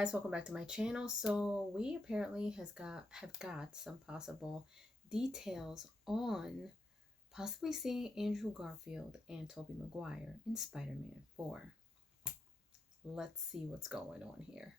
guys, welcome back to my channel. So we apparently have got some possible details on possibly seeing Andrew Garfield and Tobey Maguire in Spider-Man 4. Let's see what's going on here.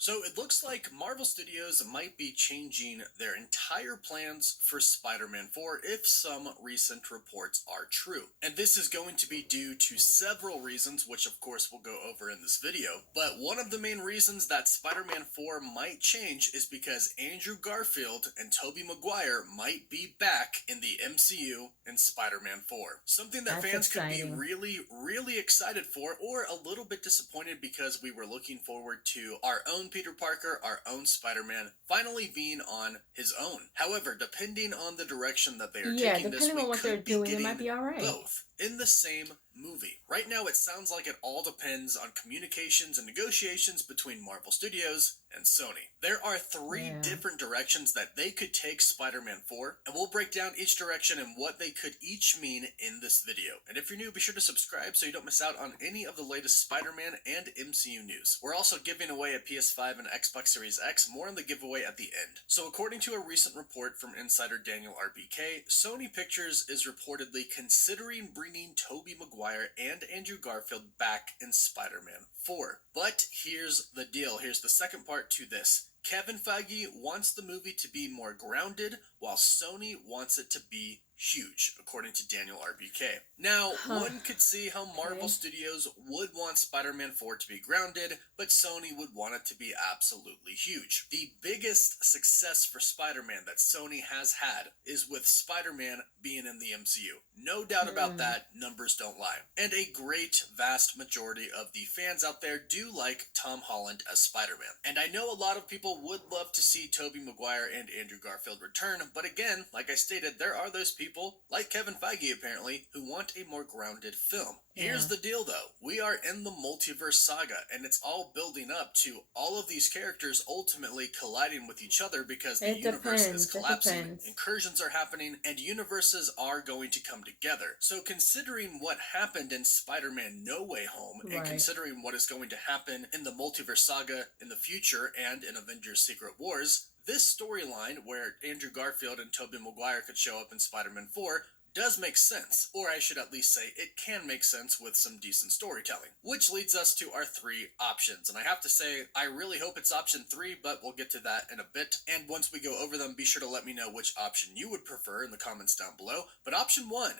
So it looks like Marvel Studios might be changing their entire plans for Spider-Man 4 if some recent reports are true. And this is going to be due to several reasons, which of course we'll go over in this video. But one of the main reasons that Spider-Man 4 might change is because Andrew Garfield and Tobey Maguire might be back in the MCU in Spider-Man 4. Something that That's fans exciting. could be really excited for, or a little bit disappointed because we were looking forward to our own Peter Parker, our own Spider-Man, finally being on his own. However, depending on the direction that they are taking this, we on what could they're be doing, getting it might be all right. both in the same movie. Right now, it sounds like it all depends on communications and negotiations between Marvel Studios and Sony. There are three different directions that they could take Spider-Man 4, and we'll break down each direction and what they could each mean in this video. And if you're new, be sure to subscribe so you don't miss out on any of the latest Spider-Man and MCU news. We're also giving away a PS5 and Xbox Series X, more on the giveaway at the end. So according to a recent report from insider Daniel RBK, Sony Pictures is reportedly considering bringing Tobey Maguire and Andrew Garfield back in Spider-Man 4. But here's the deal, here's the second part to this. Kevin Feige wants the movie to be more grounded, while Sony wants it to be huge, according to Daniel RBK. Now, one could see how Marvel Studios would want Spider-Man 4 to be grounded, but Sony would want it to be absolutely huge. The biggest success for Spider-Man that Sony has had is with Spider-Man being in the MCU. No doubt about that, numbers don't lie. And a great, vast majority of the fans out there do like Tom Holland as Spider-Man. And I know a lot of people would love to see Tobey Maguire and Andrew Garfield return, but again, like I stated, there are those people, like Kevin Feige apparently, who want a more grounded film. Here's the deal though, we are in the Multiverse saga, and it's all building up to all of these characters ultimately colliding with each other because the universe is collapsing, incursions are happening, and universes are going to come together. So considering what happened in Spider-Man No Way Home, and considering what is going to happen in the Multiverse saga in the future and in Avengers Secret Wars, this storyline where Andrew Garfield and Tobey Maguire could show up in Spider-Man 4 does make sense, or I should at least say it can make sense with some decent storytelling. Which leads us to our three options, and I have to say, I really hope it's option 3, but we'll get to that in a bit, and once we go over them, be sure to let me know which option you would prefer in the comments down below. But option 1,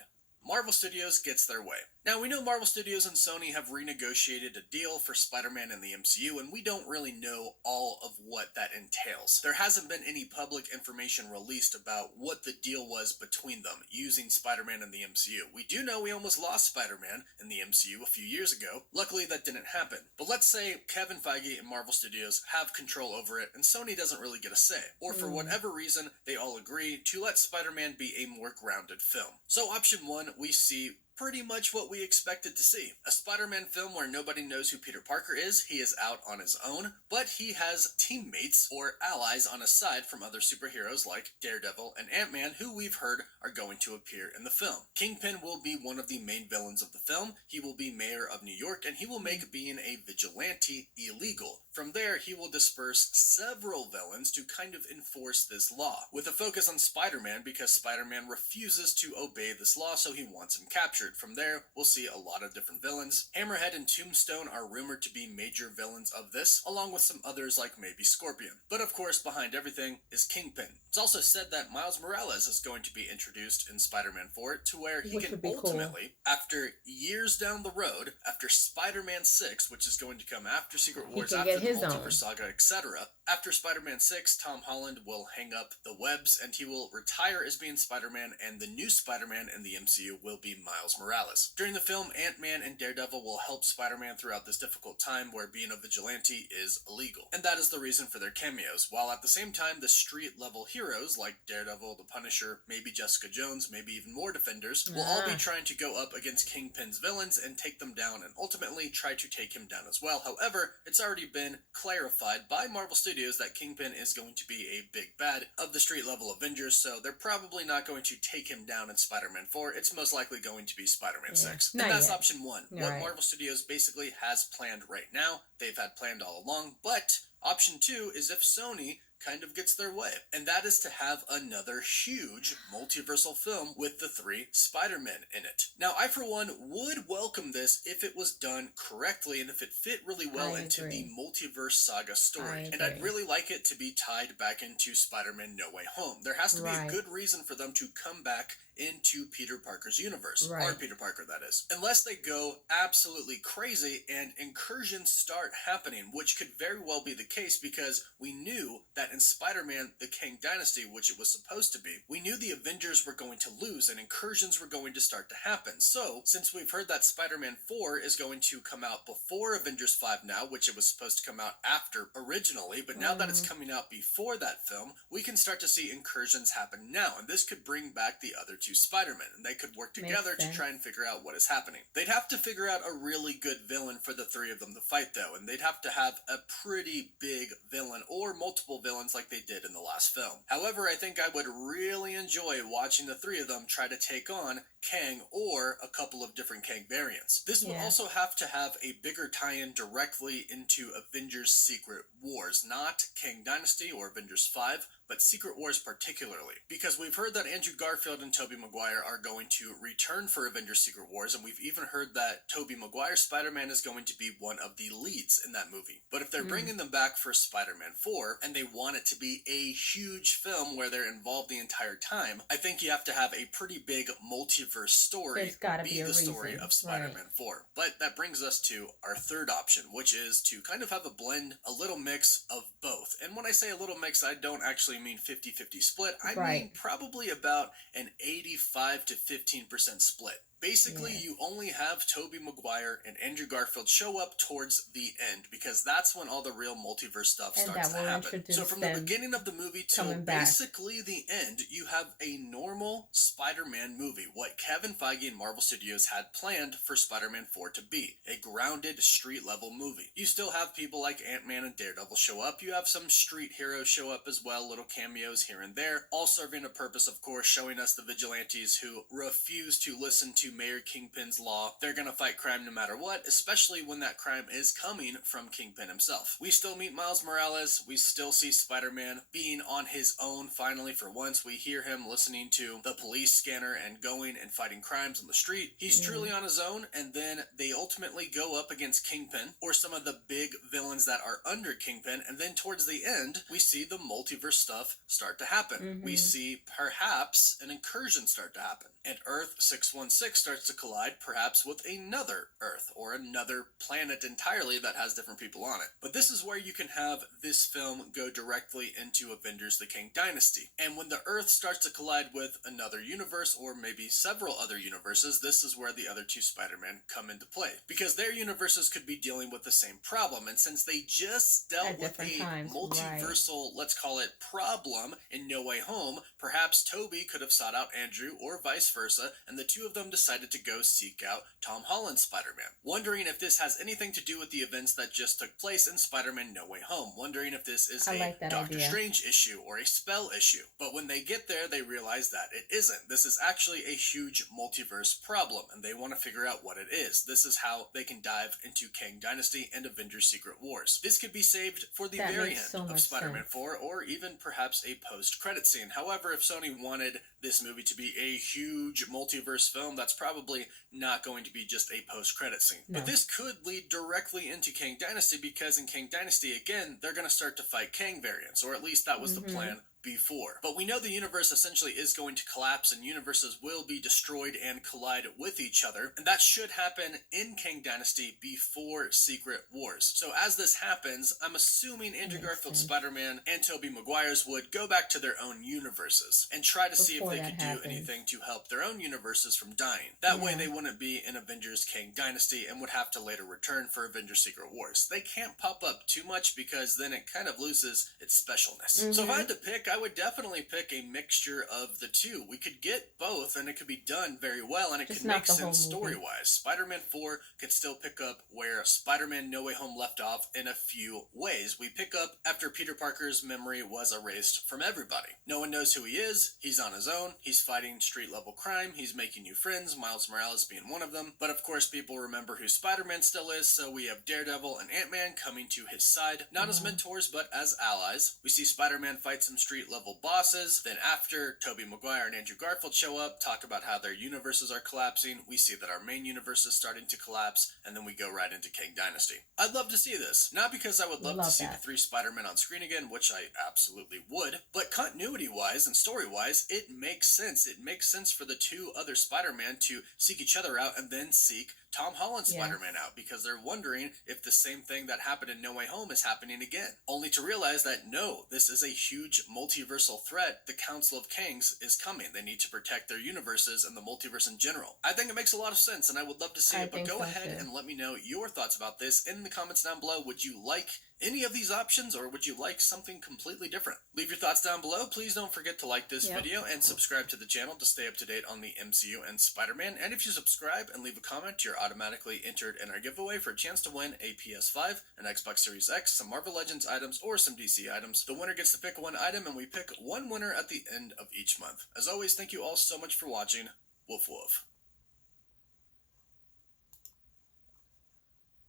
Marvel Studios gets their way. Now, we know Marvel Studios and Sony have renegotiated a deal for Spider-Man in the MCU, and we don't really know all of what that entails. There hasn't been any public information released about what the deal was between them using Spider-Man in the MCU. We do know we almost lost Spider-Man in the MCU a few years ago. Luckily, that didn't happen. But let's say Kevin Feige and Marvel Studios have control over it, and Sony doesn't really get a say. Or for whatever reason, they all agree to let Spider-Man be a more grounded film. So option 1, we see pretty much what we expected to see. A Spider-Man film where nobody knows who Peter Parker is, he is out on his own, but he has teammates or allies on his side from other superheroes like Daredevil and Ant-Man, who we've heard are going to appear in the film. Kingpin will be one of the main villains of the film. He will be mayor of New York, and he will make being a vigilante illegal. From there, he will disperse several villains to kind of enforce this law, with a focus on Spider-Man because Spider-Man refuses to obey this law, so he wants him captured. From there, we'll see a lot of different villains. Hammerhead and Tombstone are rumored to be major villains of this, along with some others like maybe Scorpion. But of course, behind everything is Kingpin. It's also said that Miles Morales is going to be introduced in Spider-Man 4 to where he can ultimately, after years down the road, after Spider-Man 6, which is going to come after Secret Wars, after the Multiverse saga, etc., after Spider-Man 6, Tom Holland will hang up the webs and he will retire as being Spider-Man, and the new Spider-Man in the MCU will be Miles Morales. During the film, Ant-Man and Daredevil will help Spider-Man throughout this difficult time where being a vigilante is illegal. And that is the reason for their cameos, while at the same time the street-level heroes like Daredevil, the Punisher, maybe Jessica Jones, maybe even more Defenders, will all be trying to go up against Kingpin's villains and take them down, and ultimately try to take him down as well. However, it's already been clarified by Marvel Studios Studios that Kingpin is going to be a big bad of the street-level Avengers, so they're probably not going to take him down in Spider-Man 4. It's most likely going to be Spider-Man 6. And that's option 1. What Marvel Studios basically has planned right now. They've had planned all along, but option 2 is if Sony kind of gets their way, and that is to have another huge multiversal film with the 3 Spider-Men in it. Now, I for one would welcome this if it was done correctly and if it fit really well into the multiverse saga story, and I'd really like it to be tied back into Spider-Man No Way Home. There has to be a good reason for them to come back into Peter Parker's universe, our Peter Parker, that is. Unless they go absolutely crazy and incursions start happening, which could very well be the case because we knew that in Spider-Man The Kang Dynasty, which it was supposed to be, we knew the Avengers were going to lose and incursions were going to start to happen. So, since we've heard that Spider-Man 4 is going to come out before Avengers 5 now, which it was supposed to come out after originally, but now that it's coming out before that film, we can start to see incursions happen now, and this could bring back the other 2 Spider-Men, and they could work together to try and figure out what is happening. They'd have to figure out a really good villain for the 3 of them to fight, though, and they'd have to have a pretty big villain or multiple villains like they did in the last film. However, I think I would really enjoy watching the 3 of them try to take on Kang or a couple of different Kang variants. This would also have to have a bigger tie-in directly into Avengers Secret Wars, not Kang Dynasty or Avengers 5, but Secret Wars particularly, because we've heard that Andrew Garfield and Tobey Maguire are going to return for Avengers Secret Wars, and we've even heard that Tobey Maguire's Spider-Man is going to be one of the leads in that movie. But if they're bringing them back for Spider-Man 4, and they want it to be a huge film where they're involved the entire time, I think you have to have a pretty big multiverse story be the story of Spider-Man 4. But that brings us to our third option, which is to kind of have a blend, a little mix of both. And when I say a little mix, I don't actually mean 50-50 split. I mean probably about an 85 to 15% split. Basically, you only have Tobey Maguire and Andrew Garfield show up towards the end, because that's when all the real multiverse stuff starts to happen. So from the beginning of the movie till basically the end, you have a normal Spider-Man movie, what Kevin Feige and Marvel Studios had planned for Spider-Man 4 to be, a grounded, street-level movie. You still have people like Ant-Man and Daredevil show up, you have some street heroes show up as well, little cameos here and there, all serving a purpose, of course, showing us the vigilantes who refuse to listen to Mayor Kingpin's law. They're gonna fight crime no matter what, especially when that crime is coming from Kingpin himself. We still meet Miles Morales, we still see Spider-Man being on his own finally for once. We hear him listening to the police scanner and going and fighting crimes on the street. He's truly on his own, and then they ultimately go up against Kingpin, or some of the big villains that are under Kingpin, and then towards the end, we see the multiverse stuff start to happen. We see perhaps an incursion start to happen, and Earth 616 starts to collide perhaps with another Earth or another planet entirely that has different people on it. But this is where you can have this film go directly into Avengers The Kang Dynasty. And when the Earth starts to collide with another universe, or maybe several other universes, this is where the other 2 Spider-Men come into play, because their universes could be dealing with the same problem, and since they just dealt with a multiversal, let's call it, problem in No Way Home, perhaps Tobey could have sought out Andrew or vice versa, and the 2 of them decided to go seek out Tom Holland's Spider-Man. Wondering if this has anything to do with the events that just took place in Spider-Man No Way Home. Wondering if this is a Doctor Strange issue or a spell issue. But when they get there, they realize that it isn't. This is actually a huge multiverse problem, and they want to figure out what it is. This is how they can dive into Kang Dynasty and Avengers Secret Wars. This could be saved for the very end of Spider-Man 4, or even perhaps a post-credit scene. However, if Sony wanted this movie to be a huge multiverse film, that's probably not going to be just a post-credit scene. But this could lead directly into Kang Dynasty, because in Kang Dynasty, again, they're going to start to fight Kang variants, or at least that was the plan before. But we know the universe essentially is going to collapse, and universes will be destroyed and collide with each other, and that should happen in Kang Dynasty before Secret Wars. So as this happens, I'm assuming Andrew Garfield's Spider-Man and Tobey Maguire's would go back to their own universes and try to see if they could do anything to help their own universes from dying. That way they wouldn't be in Avengers Kang Dynasty and would have to later return for Avengers Secret Wars. They can't pop up too much, because then it kind of loses its specialness. So if I had to pick, pick, I would definitely pick a mixture of the two. We could get both, and it could be done very well, and it Just could not make the whole sense movie. story-wise. Spider-Man 4 could still pick up where Spider-Man No Way Home left off in a few ways. We pick up after Peter Parker's memory was erased from everybody. No one knows who he is, he's on his own, he's fighting street-level crime, he's making new friends, Miles Morales being one of them, but of course people remember who Spider-Man still is, so we have Daredevil and Ant-Man coming to his side, not as mentors, but as allies. We see Spider-Man fight some street-level bosses, then after Tobey Maguire and Andrew Garfield show up, talk about how their universes are collapsing, we see that our main universe is starting to collapse, and then we go right into Kang Dynasty. I'd love to see this, not because I would love to see the 3 Spider-Men on screen again, which I absolutely would, but continuity-wise and story-wise, it makes sense. It makes sense for the 2 other Spider-Man to seek each other out and then seek Tom Holland's Spider-Man out, because they're wondering if the same thing that happened in No Way Home is happening again. Only to realize that no, this is a huge multiversal threat. The Council of Kangs is coming. They need to protect their universes and the multiverse in general. I think it makes a lot of sense, and I would love to see it, but go ahead and let me know your thoughts about this in the comments down below. Would you like any of these options, or would you like something completely different? Leave your thoughts down below. Please don't forget to like this video and subscribe to the channel to stay up to date on the MCU and Spider-Man. And if you subscribe and leave a comment, you're automatically entered in our giveaway for a chance to win a PS5, an Xbox Series X, some Marvel Legends items, or some DC items. The winner gets to pick one item, and we pick one winner at the end of each month. As always, thank you all so much for watching. Woof woof.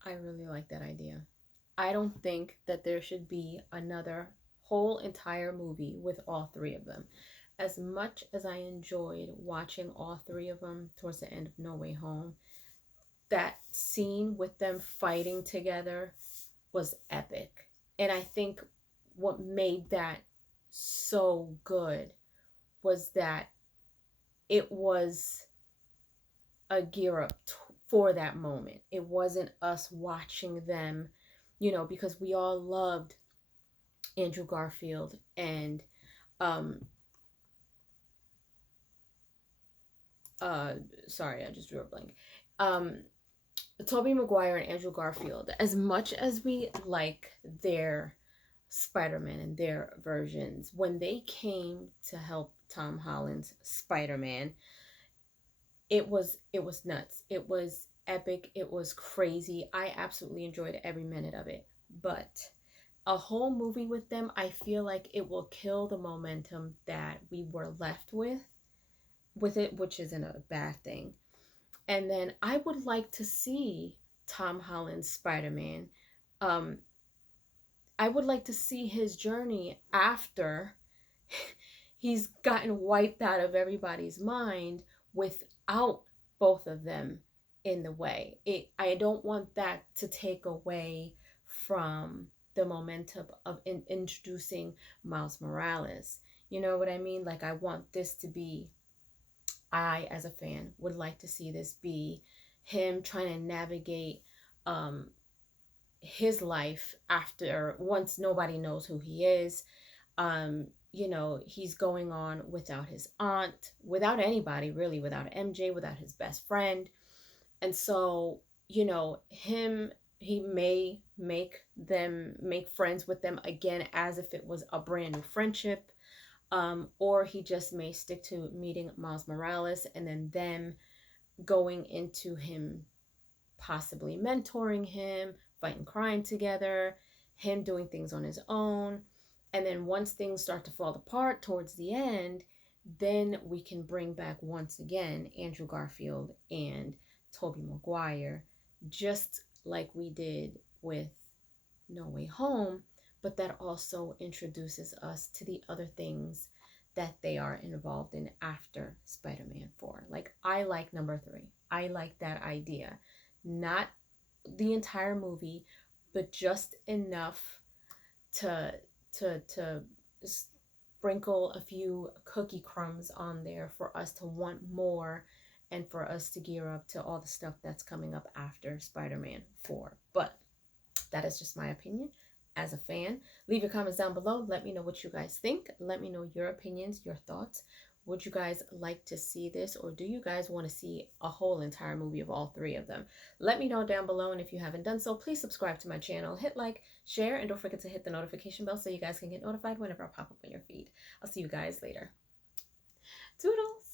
I really like that idea. I don't think that there should be another whole entire movie with all 3 of them. As much as I enjoyed watching all 3 of them towards the end of No Way Home, that scene with them fighting together was epic. And I think what made that so good was that it was a gear up for that moment. It wasn't us watching them, you know, because we all loved Andrew Garfield and sorry, I just drew a blank. Tobey Maguire and Andrew Garfield. As much as we like their Spider-Man and their versions, when they came to help Tom Holland's Spider-Man, it was nuts. It was epic. It was crazy. I absolutely enjoyed every minute of it. But a whole movie with them, I feel like it will kill the momentum that we were left with it, which isn't a bad thing. And then I would like to see Tom Holland's Spider-Man. I would like to see his journey after he's gotten wiped out of everybody's mind without both of them in the way. I don't want that to take away from the momentum of introducing Miles Morales. You know what I mean? Like, I want this to be, I as a fan would like to see this be him trying to navigate his life after, once nobody knows who he is. You know, he's going on without his aunt, without anybody really, without MJ, without his best friend. And so, you know, he may make friends with them again as if it was a brand new friendship. Or he just may stick to meeting Miles Morales and then them going into him possibly mentoring him, fighting crime together, him doing things on his own. And then once things start to fall apart towards the end, then we can bring back once again Andrew Garfield and Tobey Maguire, just like we did with No Way Home, but that also introduces us to the other things that they are involved in after Spider-Man 4. Like, I like number 3. I like that idea. Not the entire movie, but just enough to sprinkle a few cookie crumbs on there for us to want more and for us to gear up to all the stuff that's coming up after Spider-Man 4. But that is just my opinion as a fan. Leave your comments down below. Let me know what you guys think. Let me know your opinions, your thoughts. Would you guys like to see this, or do you guys want to see a whole entire movie of all three of them? Let me know down below, and if you haven't done so, please subscribe to my channel, hit like, share, and don't forget to hit the notification bell so you guys can get notified whenever I pop up on your feed. I'll see you guys later. Toodles!